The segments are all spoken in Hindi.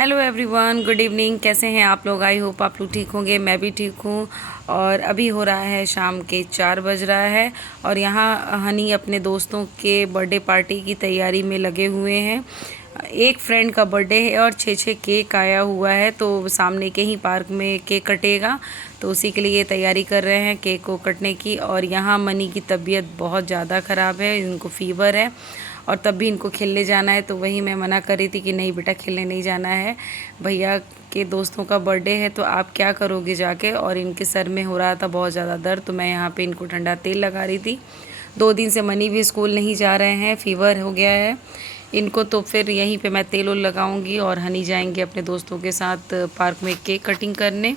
Hello everyone, good evening. कैसे हैं आप लोग? आई होप आप लोग ठीक होंगे। मैं भी ठीक हूँ। और अभी हो रहा है शाम के 4 बज रहा है और यहाँ हनी अपने दोस्तों के बर्थडे पार्टी की तैयारी में लगे हुए हैं। एक फ्रेंड का बर्थडे है और 6-6 केक आया हुआ है, तो सामने के ही पार्क में केक कटेगा, तो उसी के लिए तैयारी कर रहे हैं केक को कटने की। और यहाँ मनी की तबीयत बहुत ज़्यादा ख़राब है, इनको फ़ीवर है और तब भी इनको खेलने जाना है, तो वही मैं मना कर रही थी कि नहीं बेटा, खेलने नहीं जाना है। भैया के दोस्तों का बर्थडे है तो आप क्या करोगे जाके। और इनके सर में हो रहा था बहुत ज़्यादा दर्द, तो मैं यहाँ पे इनको ठंडा तेल लगा रही थी। 2 दिन से मनी भी स्कूल नहीं जा रहे हैं, फ़ीवर हो गया है इनको, तो फिर यहीं पे मैं तेल लगाऊंगी और हनी जाएंगे अपने दोस्तों के साथ पार्क में केक कटिंग करने।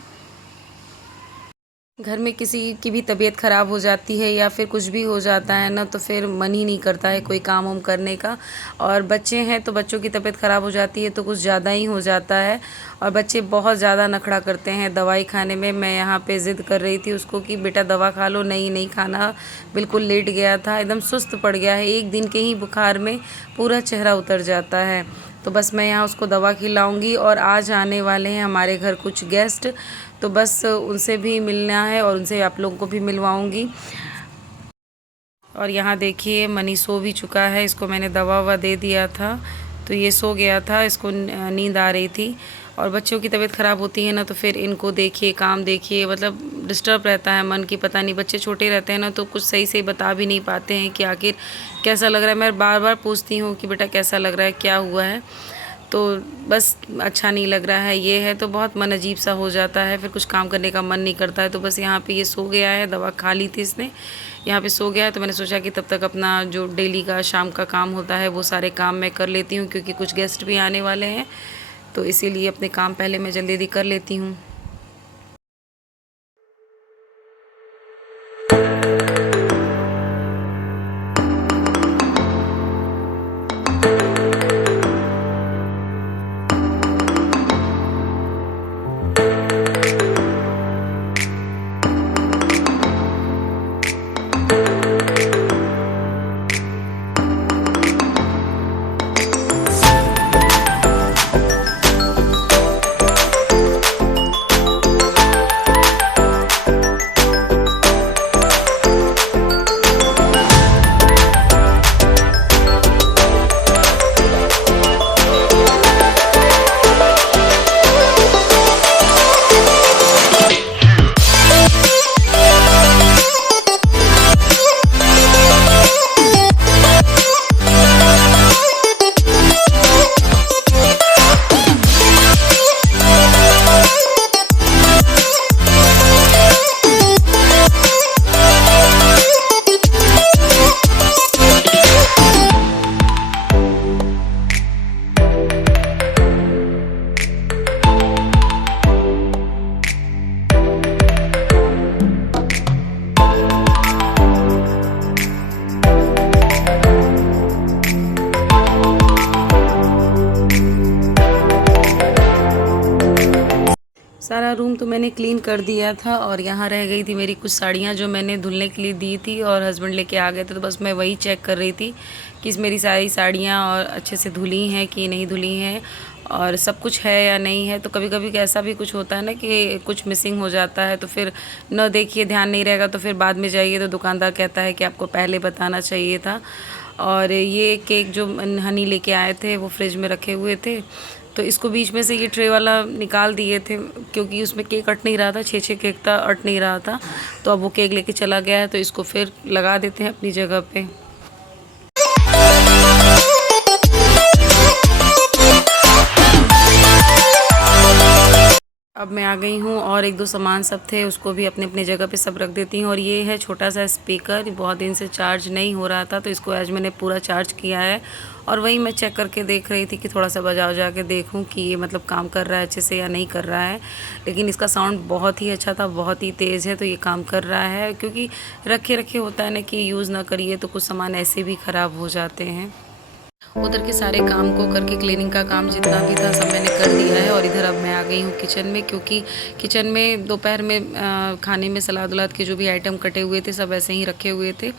घर में किसी की भी तबीयत ख़राब हो जाती है या फिर कुछ भी हो जाता है ना, तो फिर मन ही नहीं करता है कोई काम वाम करने का। और बच्चे हैं तो बच्चों की तबीयत ख़राब हो जाती है तो कुछ ज़्यादा ही हो जाता है। और बच्चे बहुत ज़्यादा नखड़ा करते हैं दवाई खाने में। मैं यहाँ पे ज़िद कर रही थी उसको कि बेटा दवा खा लो, नहीं नहीं खाना। बिल्कुल लेट गया था, एकदम सुस्त पड़ गया है। 1 दिन के ही बुखार में पूरा चेहरा उतर जाता है। तो बस मैं यहाँ उसको दवा खिलाऊंगी। और आज आने वाले हैं हमारे घर कुछ गेस्ट, तो बस उनसे भी मिलना है और उनसे आप लोगों को भी मिलवाऊंगी। और यहाँ देखिए मनी सो भी चुका है, इसको मैंने दवा ववा दे दिया था तो ये सो गया था, इसको नींद आ रही थी। और बच्चों की तबीयत ख़राब होती है ना, तो फिर इनको देखिए, काम देखिए, मतलब डिस्टर्ब रहता है मन की। पता नहीं, बच्चे छोटे रहते हैं ना तो कुछ सही से बता भी नहीं पाते हैं कि आखिर कैसा लग रहा है। मैं बार बार पूछती हूँ कि बेटा कैसा लग रहा है, क्या हुआ है, तो बस अच्छा नहीं लग रहा है, ये है, तो बहुत मन अजीब सा हो जाता है, फिर कुछ काम करने का मन नहीं करता है। तो बस यहाँ पे ये सो गया है, दवा खा ली थी इसने, यहाँ पे सो गया है। तो मैंने सोचा कि तब तक अपना जो डेली का शाम का काम होता है वो सारे काम मैं कर लेती हूँ, क्योंकि कुछ गेस्ट भी आने वाले हैं, तो इसीलिए अपने काम पहले मैं जल्दी जल्दी कर लेती हूँ। सारा रूम तो मैंने क्लीन कर दिया था और यहाँ रह गई थी मेरी कुछ साड़ियाँ जो मैंने धुलने के लिए दी थी और हस्बैंड लेके आ गए थे, तो बस मैं वही चेक कर रही थी कि मेरी सारी साड़ियाँ और अच्छे से धुली हैं कि नहीं धुली हैं और सब कुछ है या नहीं है। तो कभी कभी ऐसा भी कुछ होता है ना कि कुछ मिसिंग हो जाता है, तो फिर न देखिए, ध्यान नहीं रहेगा, तो फिर बाद में जाइए तो दुकानदार कहता है कि आपको पहले बताना चाहिए था। और ये केक जो हनी लेके आए थे वो फ्रिज में रखे हुए थे, तो इसको बीच में से ये ट्रे वाला निकाल दिए थे, क्योंकि उसमें केक अट नहीं रहा था, 6-6 केक था, अट नहीं रहा था। तो अब वो केक लेके चला गया है, तो इसको फिर लगा देते हैं अपनी जगह पे। अब मैं आ गई हूँ और 1-2 सामान सब थे उसको भी अपने अपने जगह पे सब रख देती हूँ। और ये है छोटा सा स्पीकर, बहुत दिन से चार्ज नहीं हो रहा था, तो इसको आज मैंने पूरा चार्ज किया है। और वही मैं चेक करके देख रही थी कि थोड़ा सा बजा के देखूँ कि ये मतलब काम कर रहा है अच्छे से या नहीं कर रहा है। लेकिन इसका साउंड बहुत ही अच्छा था, बहुत ही तेज़ है, तो ये काम कर रहा है। क्योंकि रखे रखे होता है ना कि यूज़ ना करिए तो कुछ सामान ऐसे भी ख़राब हो जाते हैं। उधर के सारे काम को करके क्लीनिंग का काम जितना भी था सब मैंने कर दिया है और इधर अब मैं आ गई हूँ किचन में, क्योंकि किचन में दोपहर में खाने में सलाद वलाद के जो भी आइटम कटे हुए थे सब ऐसे ही रखे हुए थे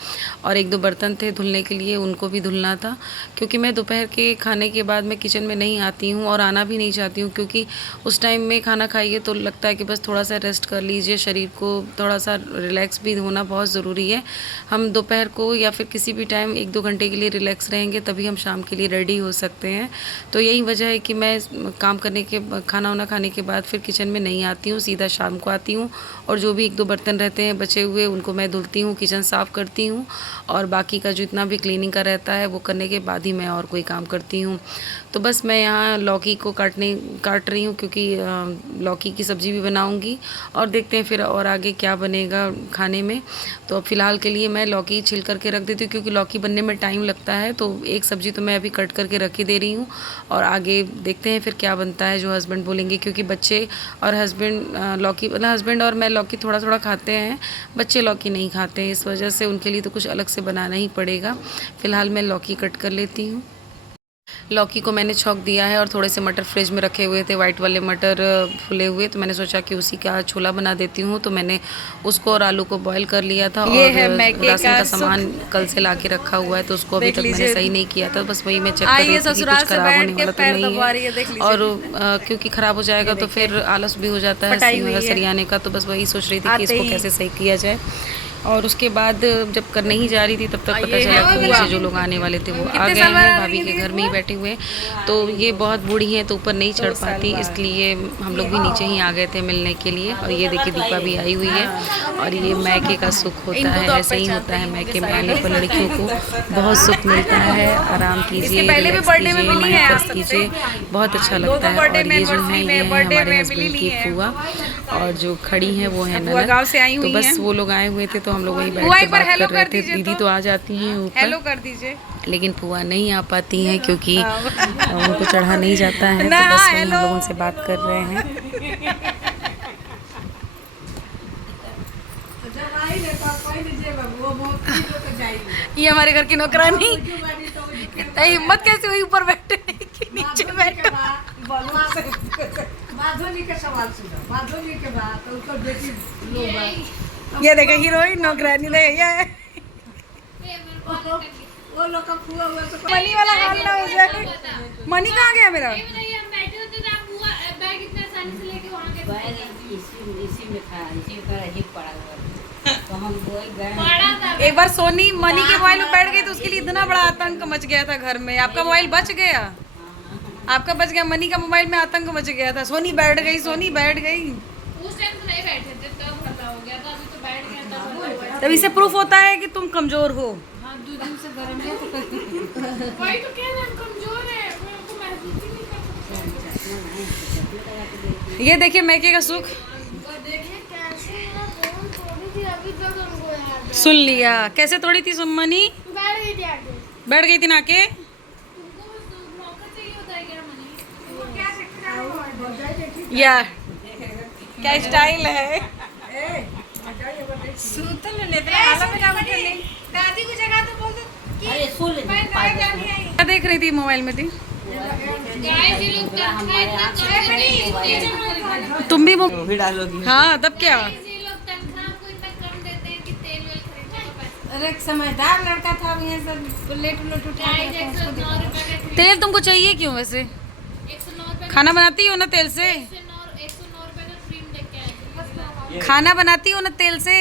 और एक दो बर्तन थे धुलने के लिए, उनको भी धुलना था। क्योंकि मैं दोपहर के खाने के बाद मैं किचन में नहीं आती हूँ और आना भी नहीं चाहती हूँ, क्योंकि उस टाइम में खाना खाइए तो लगता है कि बस थोड़ा सा रेस्ट कर लीजिए, शरीर को थोड़ा सा रिलैक्स भी होना बहुत ज़रूरी है। हम दोपहर को या फिर किसी भी टाइम 1-2 घंटे के लिए रिलैक्स रहेंगे तभी हम शाम के लिए रेडी हो सकते हैं। तो यही वजह है कि मैं काम करने के खाना वाना खाने के बाद फिर किचन में नहीं आती हूँ, सीधा शाम को आती हूँ और जो भी 1-2 बर्तन रहते हैं बचे हुए उनको मैं धुलती हूँ, किचन साफ़ करती हूँ और बाकी का जितना भी क्लीनिंग का रहता है वो करने के बाद ही मैं और कोई काम करती हूँ। तो बस मैं यहाँ लौकी को काट रही हूँ, क्योंकि लौकी की सब्ज़ी भी बनाऊँगी और देखते हैं फिर और आगे क्या बनेगा खाने में। तो फ़िलहाल के लिए मैं लौकी छिल करके रख देती हूँ, क्योंकि लौकी बनने में टाइम लगता है। तो एक सब्ज़ी तो मैं अभी कट करके रख ही दे रही हूँ और आगे देखते हैं फिर क्या बनता है, जो हस्बैंड बोलेंगे, क्योंकि बच्चे और हस्बैंड लौकी मतलब हस्बैंड और मैं लौकी थोड़ा थोड़ा खाते हैं, बच्चे लौकी नहीं खाते हैं, इस वजह से उनके लिए तो कुछ अलग से बनाना ही पड़ेगा। फ़िलहाल मैं लौकी कट कर लेती हूँ। लौकी को मैंने छौंक दिया है और थोड़े से मटर फ्रिज में रखे हुए थे, वाइट वाले मटर फुले हुए, तो मैंने सोचा कि उसी का छोला बना देती हूँ। तो मैंने उसको और आलू को बॉईल कर लिया था और राशन का सामान कल से ला के रखा हुआ है तो उसको अभी तक मैंने सही नहीं किया था, बस वही मैं चेक कर रही थी कि कुछ ख़राब होने वाला तो नहीं है। और क्योंकि ख़राब हो जाएगा तो फिर आलस भी हो जाता है सरियाने का, तो बस वही सोच रही थी कि इसको कैसे सही किया जाए। और उसके बाद जब करने ही जा रही थी तब तक पता चला कि नीचे जो लोग आने वाले थे वो आ गए हैं, भाभी के घर में ही बैठे हुए हैं। तो ये बहुत बूढ़ी हैं तो ऊपर नहीं चढ़ पाती, इसलिए हम लोग भी नीचे ही आ गए थे मिलने के लिए। और ये देखिए दीपा भी आई हुई है और ये मैके का सुख होता है, ऐसे ही होता है मैके में आने पर लड़कियों को बहुत सुख मिलता है। आराम कीजिए, रिलैक्स कीजिए, माइंड फ्रेश कीजिए, बहुत अच्छा लगता है। और ये जो है ये हमारे हस्बैंड की फूआ और जो खड़ी हैं वो है ननद, तो बस वो लोग आए हुए थे तो हम लोग वहीं बैठ के बात कर रहे थे। दीदी तो आ जाती हैं ऊपर, हेलो कर दीजिए, लेकिन फुआ नहीं आ पाती हैं क्योंकि उनको चढ़ा नहीं जाता है, तो बस वहीं हम लोग उनसे बात कर रहे हैं। ये हमारे घर की नौकरानी, हिम्मत कैसे हुई ऊपर बैठे कि नीचे बैठो। ये देखो हीरोइन नौकरानी ले ये मनी वाला हाल ना हो जाए। मनी कहाँ गया मेरा? एक बार सोनी मनी के मोबाइल में बैठ गई तो उसके लिए इतना बड़ा आतंक मच गया था घर में। आपका मोबाइल बच गया, आपका बच गया, मनी का मोबाइल में आतंक मच गया था। सोनी बैठ गई, सोनी बैठ गई। उस टाइम तो नहीं बैठे थे, तब हल्ला हो गया था, अभी तो बैठ गए तब। तब इससे प्रूफ होता है कि तुम कमजोर हो। हाँ, 2 दिन से गरम है तो वही तो कह रहे हैं कमजोर है, कोई हमको महसूस ही नहीं कर सकता। ये देखिए मैके का सुख, देखिए कैसे फोन तोड़ी थी, अभी तक हमको याद है। सुन लिया कैसे तोड़ी थी सुमनी? बैठ गई थी आके, बैठ गई थी ना के। तुमको मौका चाहिए होता है क्या मनी? वो क्या सिखा रहे यार, क्या स्टाइल है। दादी को जगह तो बोल दो। अरे सुन ले, क्या देख रही थी मोबाइल में थी? तुम भी डालोगी? हाँ तब क्या, अरे समझदार लड़का था, ये सब प्लेट उठा। तेल तुमको चाहिए क्यों वैसे? खाना बनाती हो ना तेल से? खाना बनाती हो ना तेल से,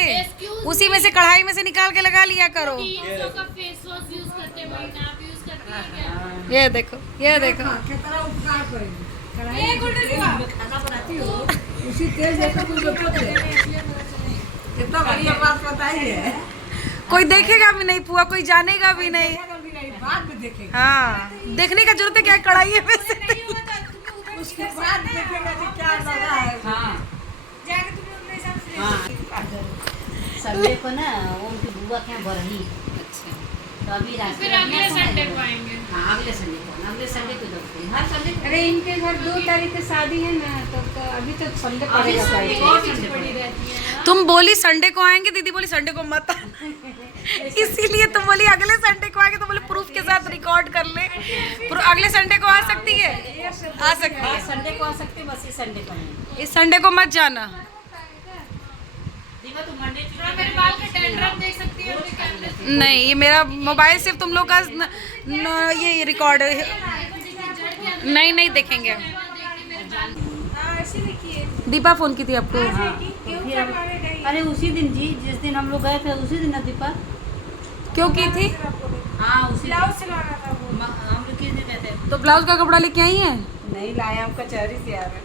उसी में से कढ़ाई में से निकाल के लगा लिया करो। ये देखो, ये देखो, उसी तेल कितना बढ़िया बात बताई है। कोई देखेगा भी नहीं फुआ, कोई जानेगा भी नहीं। हाँ, देखने का जरूरत है क्या कढ़ाई है वैसे, उसके बाद देखेगा कि क्या लगा है। हाँ संडे को ना उनकी बुआ क्या बरही। अच्छा, तो अभी फिर अगले संडे को आएंगे। हाँ अगले संडे को, अगले संडे को जाते हैं हर संडे को। अरे इनके घर 2 तारीख की शादी है ना, तो अभी तो संडे पड़ेगा। तुम बोली संडे को आएंगे, दीदी बोली संडे को मत इसीलिए तुम बोली अगले संडे को आएंगे, तो बोले प्रूफ के साथ रिकॉर्ड कर ले। अगले संडे को आ सकती है, आ सकती है, संडे को आ सकते हैं, बस इस संडे को नहीं। इस संडे को मत जाना। मेरे बाल का डैंड्रफ देख सकती है कैमरे से। नहीं, ये मेरा मोबाइल सिर्फ तुम लोग का ये रिकॉर्ड नहीं नहीं देखेंगे। दीपा फोन की थी आपको? अरे उसी दिन जी, जिस दिन हम लोग गए थे उसी दिन ना दीपा। क्यों की थी? हाँ उसी ब्लाउज सिलवाना था वो, हम लोग किस दिन गए थे। तो ब्लाउज का कपड़ा लेके आई हैं? नहीं लाया, हम कचहरी से आ रहे।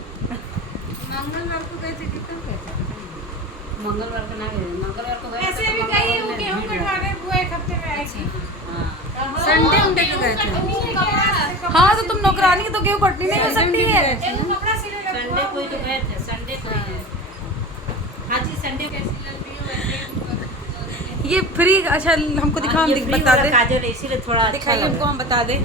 मंगलवार को गए थे, कितना गए थे? मंगलवार को ना गए, मंगलवार को गए। ऐसे भी गई हो गेहूं कटवाने, वो एक हफ्ते में आई थी। संडे उनडे को गए थे। हाँ तो तुम नौकरानी तो गेहूं कटनी नहीं हो सकती है। संडे को ही तो गए थे, संडे को ही। हाँ जी संडे को। ये फ्री, अच्छा हमको दिखाओ, हम बता दे, काजल इसीलिए थोड़ा दिखाइए हमको, हम बता दे।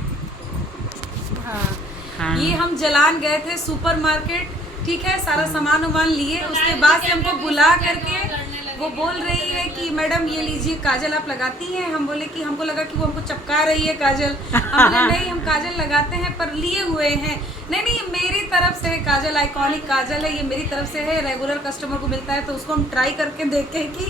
हाँ ये हम जलान गए थे सुपर मार्केट, ठीक है, सारा सामान वामान लिए, उसके बाद से हमको बुला करके वो बोल रही है कि मैडम ये लीजिए काजल आप लगाती हैं। हम बोले कि हमको लगा कि वो हमको चपका रही है काजल। हम बोले नहीं हम काजल लगाते हैं पर लिए हुए हैं। नहीं नहीं ये मेरी तरफ से है काजल, आइकॉनिक काजल है, ये मेरी तरफ से है, रेगुलर कस्टमर को मिलता है, तो उसको हम ट्राई करके देखें कि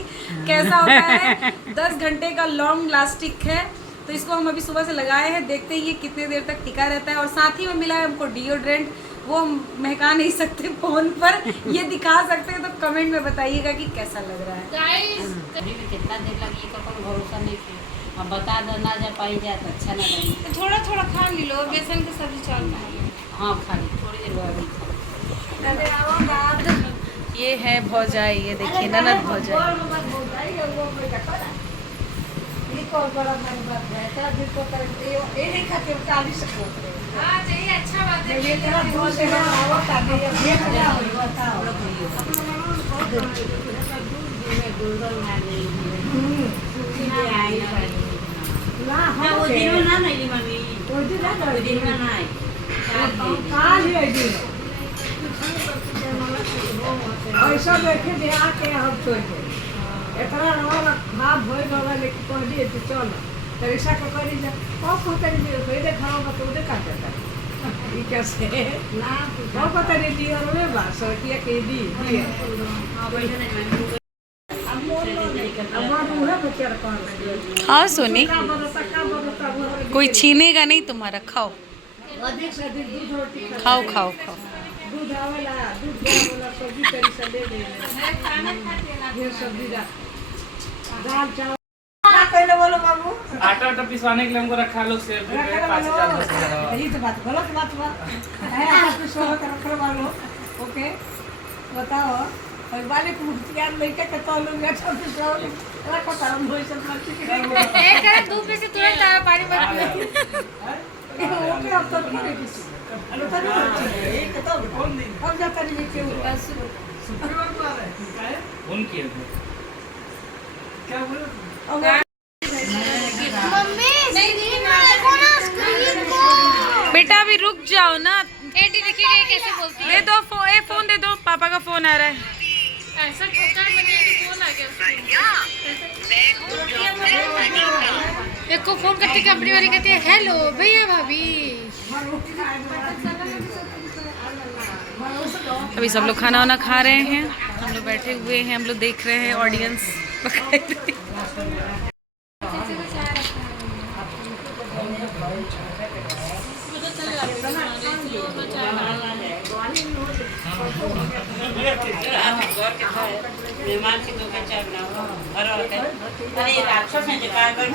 कैसा होता है। 10 घंटे का लॉन्ग लास्टिक है, तो इसको हम अभी सुबह से लगाए हैं, देखते हैं ये कितने देर तक टिका रहता है। और साथ ही में मिला है हमको डिओड्रेंट, वो हम महका नहीं सकते फ़ोन पर, ये दिखा सकते हैं, तो कमेंट में बताइएगा कि कैसा लग रहा है। कितना देर लगी का कोई भरोसा नहीं किया, अब बता दो ना जा पाई जाए तो अच्छा ना लगे। तो थोड़ा थोड़ा खा ली लो, बेसन की सब्जी चावल खाइए। हाँ खाली थोड़ी देर बाद। ये है भौजाई, ये देखिए ननद भौजाई। हाँ चाहिए, अच्छा बात है। वो दिन में ना नहीं मम्मी, वो दिन में ना आई। ऐसा देखे दे आके हम छोड़ दे इतना वाला भाव होए वाला लेके कह दिए तो चल तरीसा को करी जा ओ कहते नहीं कोई देखाओ मत तो देखा देता ये कैसे ना वो पता नहीं दी और में बात सो किया के दी खाओ सोनी, कोई छीनेगा नहीं तुम्हारा, खाओ अधिक से अधिक दूध रोटी खाओ खाओ खाओ। दूध आवेला दूध वाला सब्जी करी से ले ले ये सब्जी दाल चावल पहले बोलो बाबू। आटा आटा पिसवाने के लिए हमको रखा लोग से 5,000 यही तो बात गलत बात हुआ है। आटा पिसवा कर रख वालो ओके बताओ और वाले को मुफ्तियार लेके के तो लोग अच्छा पिसवा रखो तरम होई सब मच्छी के एक है धूप में से तुरंत आया पानी मत पियो। ओके अब तो करे किसी एक तो अब जाता नहीं के बस शुक्रवार को आ रहा है उनकी क्या बोलो मम्मी देखो ना स्क्रीन को। बेटा अभी रुक जाओ ना, एटी देखिए कैसे बोलती दे दो फोन दे दो, पापा का फोन आ रहा है। है। ऐसा ठोकर बने कि फोन आ गया। एक को फोन करती कंपनी वाली कहती है हेलो भैया भाभी। अभी सब लोग खाना वाना खा रहे हैं, हम लोग बैठे हुए हैं, हम लोग देख रहे हैं ऑडियंस। मेहमान की दो का चाय बनाओ और अरे ये राक्षस है जो काय कर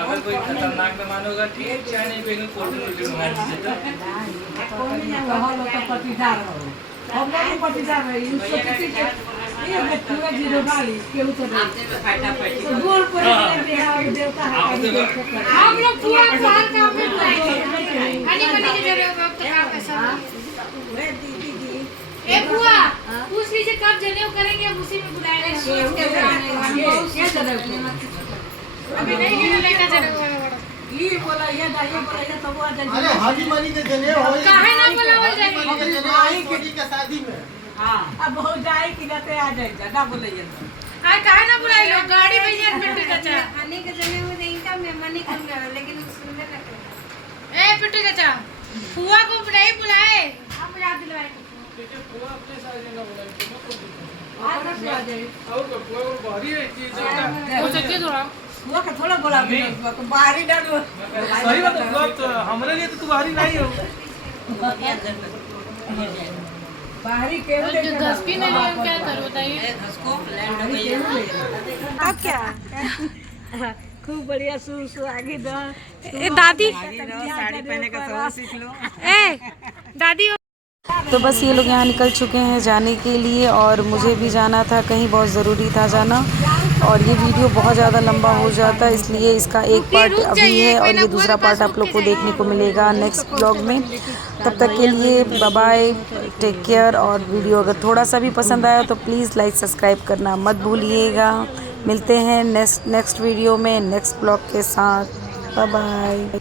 अगर कोई खतरनाक मेहमान होगा ठीक, चाय नहीं पिएंगे कोल्ड ड्रिंक मंगा दीजिए तो पटीदार हम लोग पटीदार है उसको किसी के ये पूरा जीरो डाली केहू तो नहीं गोल पर देवता है हम लोग पूरा साल का अपने हनी बनी की जरूरत है, अब तो काम ऐसा वे दीदी ए बुआ पूछ लीजिए कब जनेऊ करेंगे, हम उसी में बुलाएंगे। ये जरूर अभी नहीं गिरे लेकर जनेऊ वाला बड़ा ये बोला ये दाइया बोला ये तब आ जाए। अरे हाजी मनी के जने होई काहे ना बुलावल जाई? के जने आई के शादी में। हां अब हो जाए कि जाते आ जाए ज्यादा बोले ये। आ काहे ना बुलाई लो गाड़ी भैया पिट्टू चाचा। आने के जने में नहीं का मेहमानी कर रहा लेकिन सुनने लगे। ए पिट्टू चाचा फुआ को नहीं बुलाए। हम याद दिलवाए। पुआ अपने साथ ना बोला आ जाए। और का पुआ को भारी है चीज हो सकती थोड़ा। वो का थोड़ा बोला तो बाहरी डालो। सही बात है पुआ तो हमारे लिए तो तू भारी नहीं हो। बाहरी केहू और जो घस भी नहीं लिया क्या करो बताइए। अब क्या खूब बढ़िया सुहागी दो। ए दादी साड़ी पहने का सब सीख लो। ए दादी तो बस ये लोग यहाँ निकल चुके हैं जाने के लिए और मुझे भी जाना था कहीं, बहुत ज़रूरी था जाना। और ये वीडियो बहुत ज़्यादा लंबा हो जाता है इसलिए इसका एक पार्ट अभी है और ये दूसरा पार्ट आप लोग को देखने को मिलेगा नेक्स्ट ब्लॉग में। तब तक के लिए बाय बाय, टेक केयर। और वीडियो अगर थोड़ा सा भी पसंद आया तो प्लीज़ लाइक सब्सक्राइब करना मत भूलिएगा। मिलते हैं नेक्स्ट वीडियो में नेक्स्ट ब्लॉग के साथ। Bye bye.